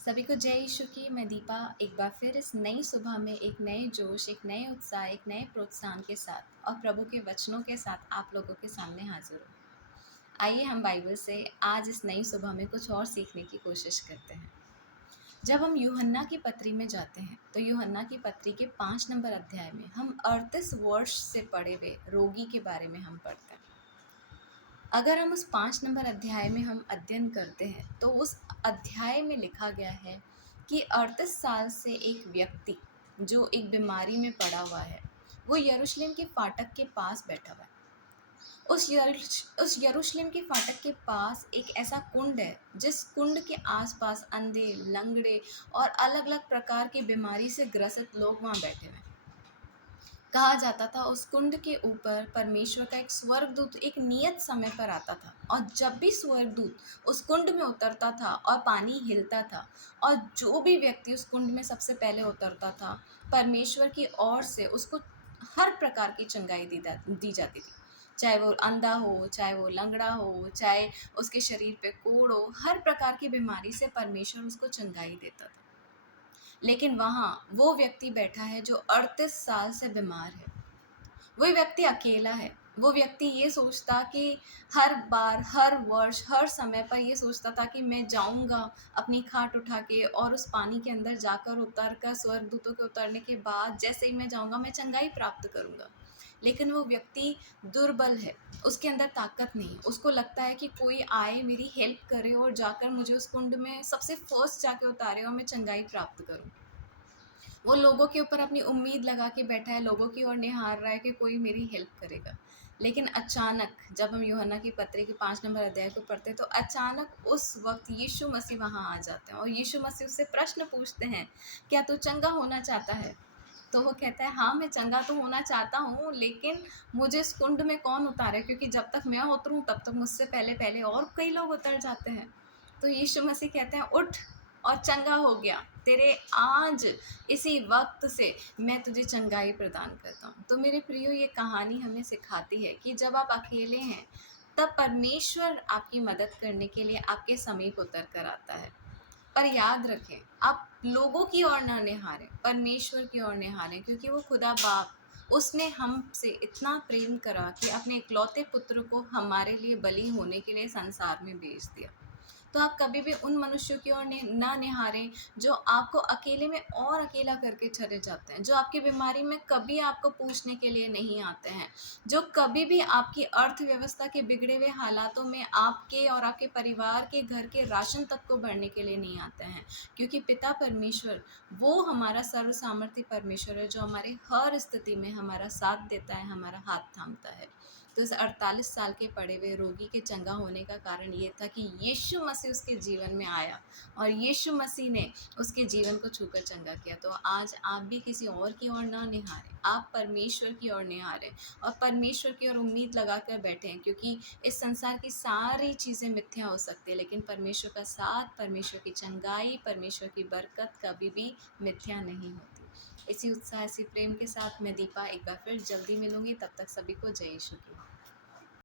सभी को जय यीशु की। मैं दीपा एक बार फिर इस नई सुबह में एक नए जोश, एक नए उत्साह, एक नए प्रोत्साहन के साथ और प्रभु के वचनों के साथ आप लोगों के सामने हाजिर हूँ। आइए हम बाइबल से आज इस नई सुबह में कुछ और सीखने की कोशिश करते हैं। जब हम यूहन्ना की पत्री में जाते हैं तो यूहन्ना की पत्री के 5 नंबर अध्याय में हम 38 वर्ष से पड़े हुए रोगी के बारे में हम पढ़ते हैं। अगर हम उस 5 नंबर अध्याय में हम अध्ययन करते हैं तो उस अध्याय में लिखा गया है कि 38 साल से एक व्यक्ति जो एक बीमारी में पड़ा हुआ है, वो यरूशलेम के फाटक के पास बैठा हुआ है। उस यरूशलेम के फाटक के पास एक ऐसा कुंड है जिस कुंड के आसपास अंधे, लंगड़े और अलग अलग प्रकार की बीमारी से ग्रसित लोग वहाँ बैठे हुए हैं। कहा जाता था उस कुंड के ऊपर परमेश्वर का एक स्वर्गदूत एक नियत समय पर आता था, और जब भी स्वर्गदूत उस कुंड में उतरता था और पानी हिलता था, और जो भी व्यक्ति उस कुंड में सबसे पहले उतरता था, परमेश्वर की ओर से उसको हर प्रकार की चंगाई दी जाती थी। चाहे वो अंधा हो, चाहे वो लंगड़ा हो, चाहे उसके शरीर पे कोढ़ हो, हर प्रकार की बीमारी से परमेश्वर उसको चंगाई देता था। लेकिन वहाँ वो व्यक्ति बैठा है जो 38 साल से बीमार है। वो व्यक्ति अकेला है। वो व्यक्ति ये सोचता कि हर बार, हर वर्ष, हर समय पर ये सोचता था कि मैं जाऊँगा अपनी खाट उठा के और उस पानी के अंदर जाकर उतर कर स्वर्गदूतों के उतरने के बाद जैसे ही मैं जाऊँगा मैं चंगाई प्राप्त करूँगा। लेकिन वो व्यक्ति दुर्बल है, उसके अंदर ताकत नहीं है। उसको लगता है कि कोई आए, मेरी हेल्प करे और जाकर मुझे उस कुंड में सबसे फर्स्ट जाके उतारे और मैं चंगाई प्राप्त करूँ। वो लोगों के ऊपर अपनी उम्मीद लगा के बैठा है, लोगों की ओर निहार रहा है कि कोई मेरी हेल्प करेगा। लेकिन अचानक जब हम यूहन्ना की पत्री के 5 नंबर अध्याय को पढ़ते हैं तो अचानक उस वक़्त यीशु मसीह वहाँ आ जाते हैं और यीशु मसीह उससे प्रश्न पूछते हैं, क्या तू चंगा होना चाहता है? तो वो कहता है, हाँ, मैं चंगा तो होना चाहता हूँ, लेकिन मुझे इस कुंड में कौन उतारे? क्योंकि जब तक मैं उतरूँ तब तक मुझसे पहले और कई लोग उतर जाते हैं। तो यीशु मसीह कहते हैं, उठ और चंगा हो गया। तेरे आज इसी वक़्त से मैं तुझे चंगाई प्रदान करता हूँ। तो मेरे प्रियो, ये कहानी हमें सिखाती है कि जब आप अकेले हैं, तब परमेश्वर आपकी मदद करने के लिए आपके समीप उतर कर आता है। पर याद रखें, आप लोगों की ओर ना निहारें, परमेश्वर की ओर निहारें, क्योंकि वो खुदा बाप, उसने हमसे इतना प्रेम करा कि अपने इकलौते पुत्र को हमारे लिए बलि होने के लिए संसार में भेज दिया। तो आप कभी भी उन मनुष्यों की ओर ना निहारें जो आपको अकेले में और अकेला करके चले जाते हैं, जो आपकी बीमारी में कभी आपको पूछने के लिए नहीं आते हैं, जो कभी भी आपकी अर्थव्यवस्था के बिगड़े हुए हालातों में आपके और आपके परिवार के घर के राशन तक को भरने के लिए नहीं आते हैं। क्योंकि पिता परमेश्वर, वो हमारा सर्व सामर्थ्य परमेश्वर है जो हमारे हर स्थिति में हमारा साथ देता है, हमारा हाथ थामता है। तो इस 48 साल के पड़े हुए रोगी के चंगा होने का कारण ये था कि यीशु मसीह उसके जीवन में आया और यीशु मसीह ने उसके जीवन को छूकर चंगा किया। तो आज आप भी किसी और की ओर ना निहारें, आप परमेश्वर की ओर निहारें और परमेश्वर की ओर उम्मीद लगा कर बैठे हैं, क्योंकि इस संसार की सारी चीज़ें मिथ्या हो सकती है, लेकिन परमेश्वर का साथ, परमेश्वर की चंगाई, परमेश्वर की बरकत कभी भी मिथ्या नहीं होती। इसी उत्साह, इसी प्रेम के साथ मैं दीपा एक बार फिर जल्दी मिलूंगी। तब तक सभी को जय यीशु की।